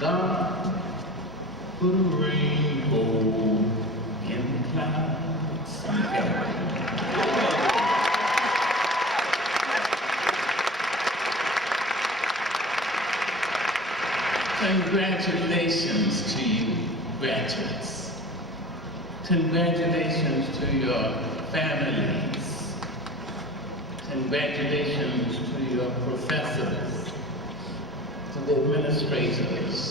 God put a rainbow in the clouds. Congratulations to you, graduates. Congratulations to your families. Congratulations to your professors, to the administrators.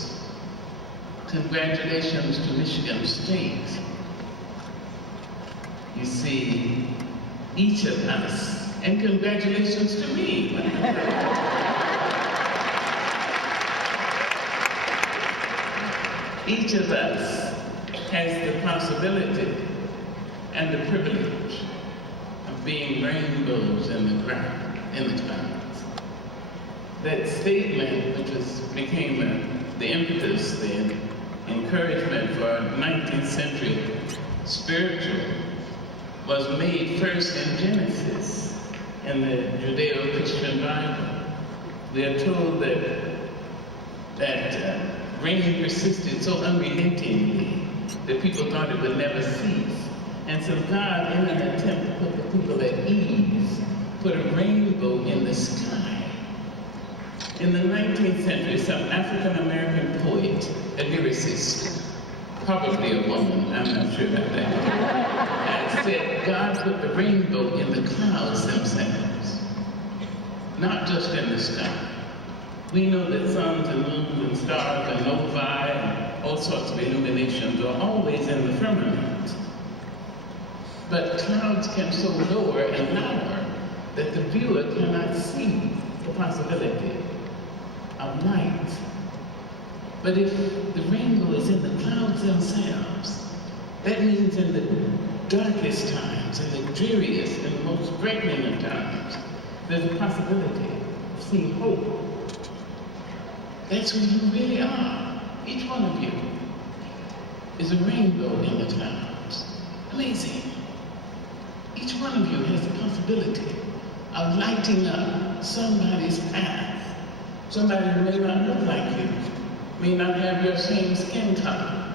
Congratulations to Michigan State. You see, each of us, and congratulations to me. Each of us has the possibility and the privilege of being rainbows in the clouds. That statement, which became the impetus, the encouragement for 19th century spiritual, was made first in Genesis, in the Judeo-Christian Bible. We are told that rain persisted so unrelentingly that people thought it would never cease. And so God, in an attempt to put the people at ease, put a rainbow in the sky. In the 19th century, some African-American poet, a lyricist, probably a woman, I'm not sure about that, said God put the rainbow in the clouds themselves, not just in the sky. We know that suns and moons and stars and novae and all sorts of illuminations are always in the firmament. But clouds can so lower and lower that the viewer cannot see the possibility of light. But if the rainbow is in the clouds themselves, that means in the darkest times, in the dreariest and the most threatening of times, there's a possibility of seeing hope. That's who you really are. Each one of you is a rainbow in the clouds. Amazing. Each one of you has the possibility of lighting up somebody's path. Somebody who may not look like you, may not have your same skin color,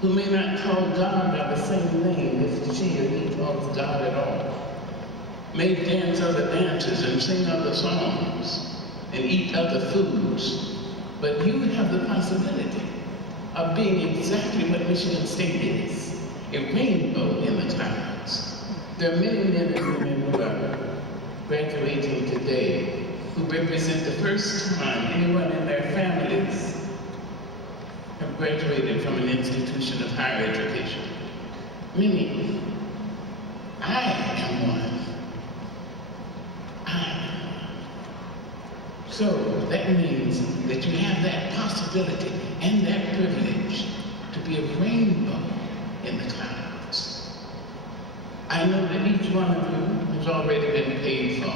who may not call God by the same name as she or he calls God at all, may dance other dances and sing other songs and eat other foods. But you have the possibility of being exactly what Michigan State is, a rainbow in the clouds. There are many men and women who are graduating today who represent the first time anyone in their families have graduated from an institution of higher education. Many. I am one. So that means that you have that possibility and that privilege to be a rainbow in the clouds. I know that each one of you has already been paid for.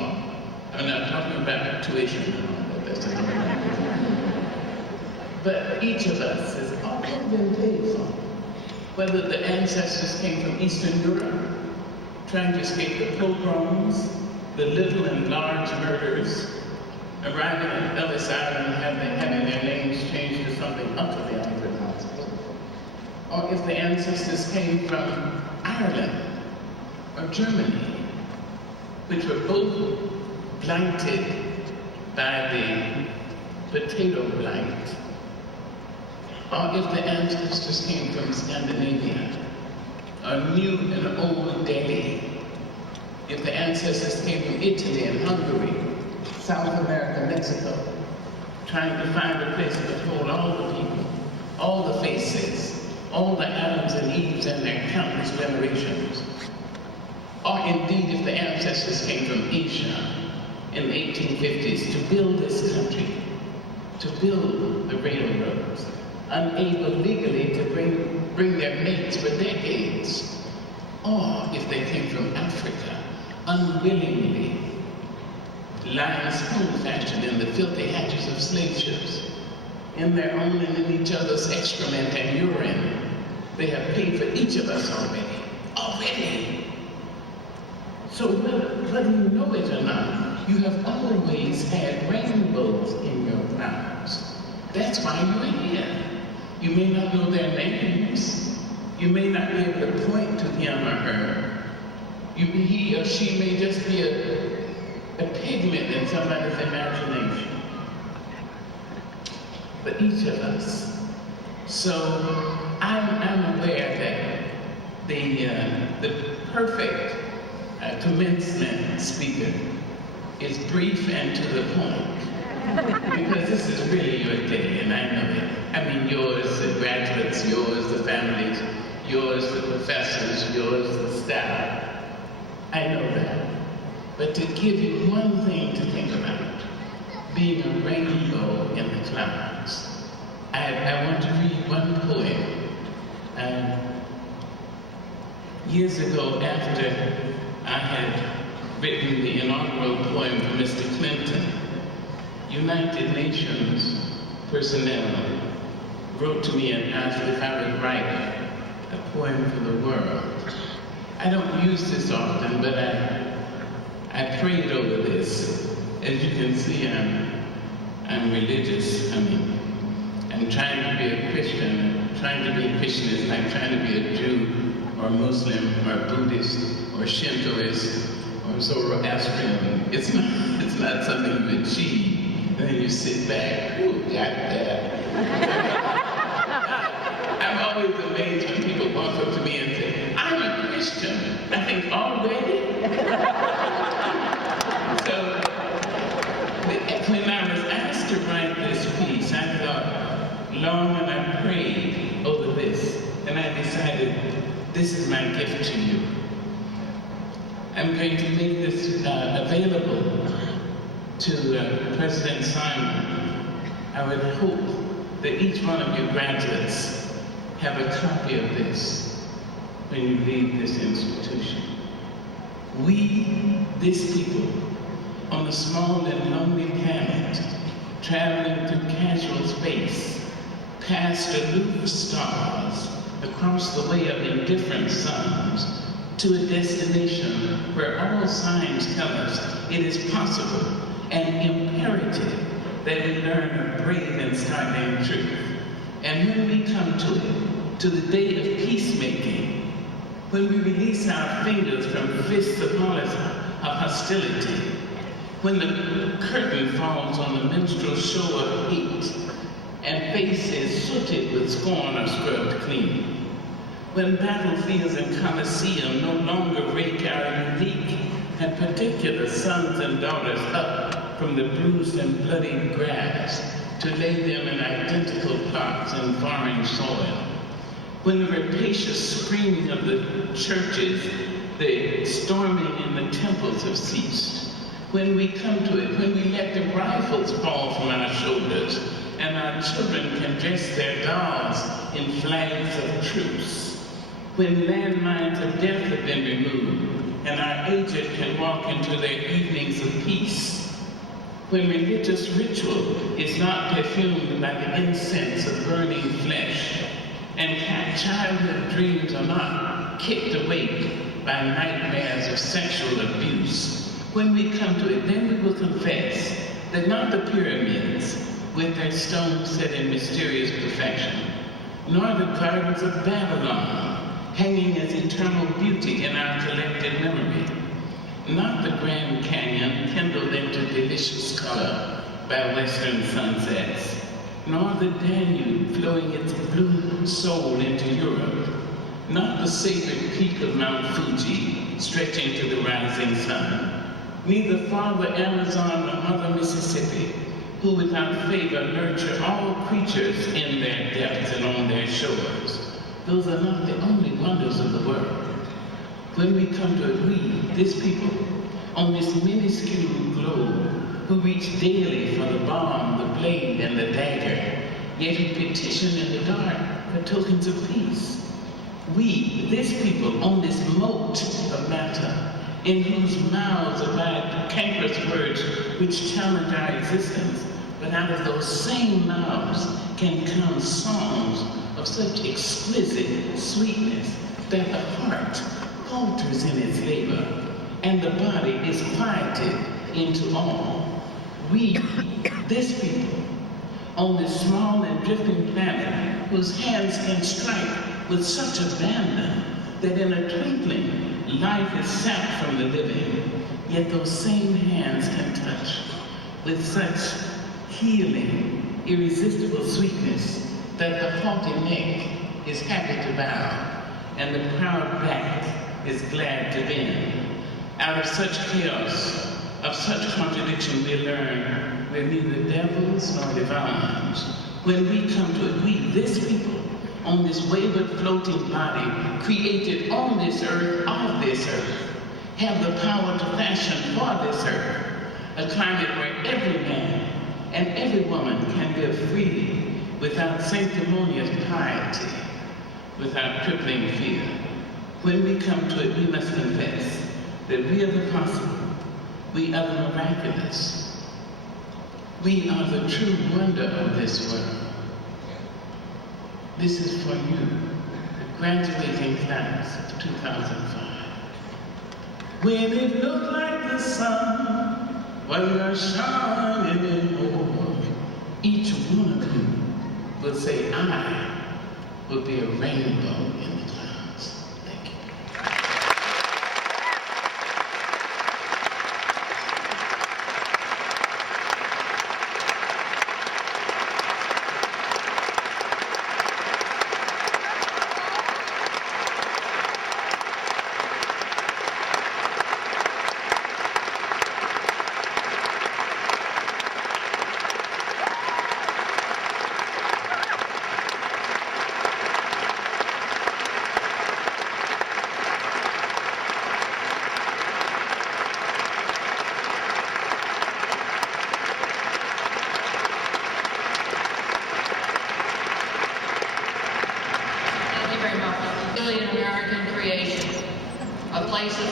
I'm not talking about tuition and all that, that's another thing. But each of us has already been paid for. Whether the ancestors came from Eastern Europe, trying to escape the pogroms, the little and large murders, arriving at Ellis Island having their names changed to something utterly unpronounceable. Or if the ancestors came from Ireland or Germany, which were both blighted by the potato blight. Or if the ancestors came from Scandinavia, or New and Old Delhi, if the ancestors came from Italy and Hungary, South America, Mexico, trying to find a place to hold all the people, all the faces, all the Adams and Eves and their countless generations. Or indeed, if the ancestors came from Asia in the 1850s to build this country, to build the railroads, unable legally to bring their mates for decades. Or if they came from Africa, unwillingly, lying spoon fashion in the filthy hatches of slave ships, in their own and in each other's excrement and urine. They have paid for each of us already. So whether you know it or not, you have always had rainbows in your clouds. That's why you're here. You may not know their names. You may not be able to point to him or her. He or she may just be a pigment in somebody's imagination. But each of us. So I'm aware that the perfect commencement speaker is brief and to the point. Because this is really your day, and I know it. I mean, yours, the graduates, yours, the families, yours, the professors, yours, the staff. I know that. But to give you one thing to think about, being a rainbow in the clouds, I want to read one poem. Years ago, after I had written the inaugural poem for Mr. Clinton, United Nations personnel wrote to me and asked if I would write a poem for the world. I don't use this often, but I prayed over this. As you can see, I'm religious. I'm trying to be a Christian. Trying to be a Christian is like trying to be a Jew or Muslim or Buddhist or Shintoist or Zoroastrian. It's not something you achieve. And then you sit back, ooh, got that. I'm always amazed when people walk up to me and say, I'm a Christian. I think, already? So, when I was asked to write this piece, I thought long and I prayed over this, and I decided, this is my gift to you. I'm going to make this available to President Simon. I would hope that each one of you graduates have a copy of this when you leave this institution. We, this people, on a small and lonely planet, traveling through casual space, past aloof stars, across the way of indifferent suns, to a destination where all signs tell us it is possible and imperative that we learn a brave and startling truth. And when we come to it, to the day of peacemaking, when we release our fingers from fists of hostility, when the curtain falls on the minstrel show of hate, and faces sooted with scorn are scrubbed clean, when battlefields and coliseum no longer rake our unique and particular sons and daughters up from the bruised and bloody grass to lay them in identical plots in foreign soil, when the rapacious screaming of the churches, the storming in the temples have ceased, when we come to it, when we let the rifles fall from our shoulders and our children can dress their dolls in flags of truce, when landmines of death have been removed and our aged can walk into their evenings of peace, when religious ritual is not perfumed by the incense of burning flesh, and childhood dreams are not kicked awake by nightmares of sexual abuse, when we come to it, then we will confess that not the pyramids with their stones set in mysterious perfection, nor the gardens of Babylon hanging as eternal beauty in our collected memory, not the Grand Canyon kindled into delicious color by western sunsets, nor the Danube flowing its blue soul into Europe, not the sacred peak of Mount Fuji stretching to the rising sun, neither Father Amazon nor Mother Mississippi, who without favor nurture all creatures in their depths and on their shores. Those are not the only wonders of the world. When we come to it, we, this people, on this minuscule globe, who reach daily for the bomb, the blade, and the dagger, yet who petition in the dark for tokens of peace. We, this people, on this moat of matter, in whose mouths abide cankerous words which challenge our existence, but out of those same mouths can come songs of such exquisite sweetness that the heart falters in its labor and the body is quieted into awe. We, this people, on this small and drifting planet whose hands can strike with such abandon that in a twinkling, life is sapped from the living, yet those same hands can touch with such healing, irresistible sweetness that the haughty neck is happy to bow and the proud back is glad to bend. Out of such chaos, of such contradiction, we learn we're neither devils nor divines. When we come to agree, this people on this wayward floating body created on this earth, of this earth, have the power to fashion for this earth a climate where every man and every woman can live freely without sanctimonious piety, without crippling fear. When we come to it, we must confess that we are the possible, we are the miraculous, we are the true wonder of this world. This is for you, the graduating class of 2005. When it looked like the sun wasn't shining anymore, each one of you would say, I will be a rainbow in the clouds. Thank you. An American creation, a place of